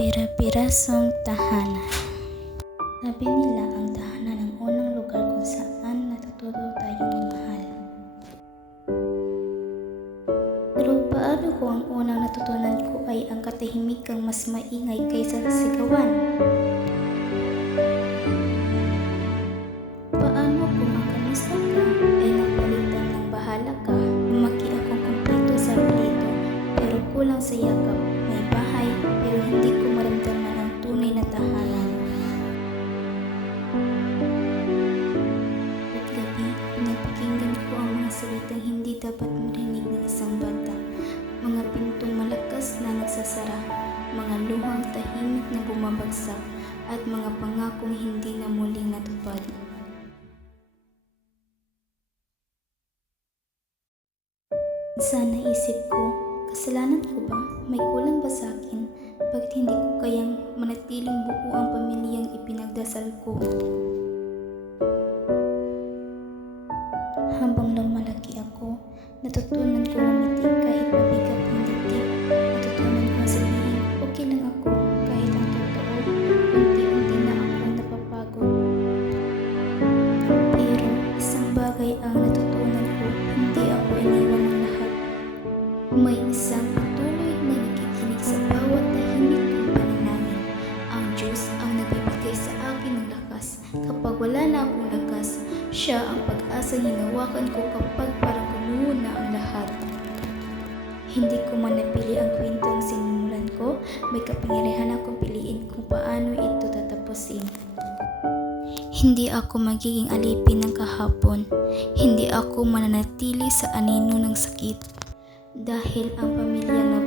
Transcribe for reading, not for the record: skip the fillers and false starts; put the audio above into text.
Pira-pirasong tahanan. Sabi nila ang tahanan ang unang lugar kung saan natututo tayong magmahal. Pero paano kung ang unang natutunan ko ay ang katahimikang mas maingay kaysa sa sigawan? Paano kung ang kamusta ka ay napalitan ng bahala ka? Lumaki akong kumpleto sa apelyido pero kulang sa yakap. May bahay pero hindi ko maramdaman ang tunay na tahanan. At gabi, pinapakinggan ko ang mga salitang hindi dapat marinig ng isang bata. Mga pintong malakas na nagsasara, mga luhang tahimik na bumabagsak, at mga pangakong hindi na muling natupad. Sana isip ko, kasalanan ko ba? May kulang ba sa akin? Bakit hindi ko kayang manatiling buo ang pamilyang ipinagdasal ko? Habang lumalaki ako, natutunan ko ngumiti kahit mabigat ang dibdib. Natutunan ko sabihin, okay lang ako kahit ang totoo, unti-unti na ako napapagod. Pero isang bagay ang natutunan ko, hindi ako iniwan ng lahat. May isang patuloy na nakikinig sa bawat tahimik kong panalangin. Ang Diyos ang nagbibigay sa akin ng lakas. Kapag wala na akong lakas, siya ang pag-asang hinawakan ko kapag parang gumuho na ang lahat. Hindi ko man napili ang kwentong sinimulan ko, may kapangyarihan akong piliin kung paano ito tatapusin. Hindi ako magiging alipin ng kahapon. Hindi ako mananatili sa anino ng sakit. Dahil ang pamilyang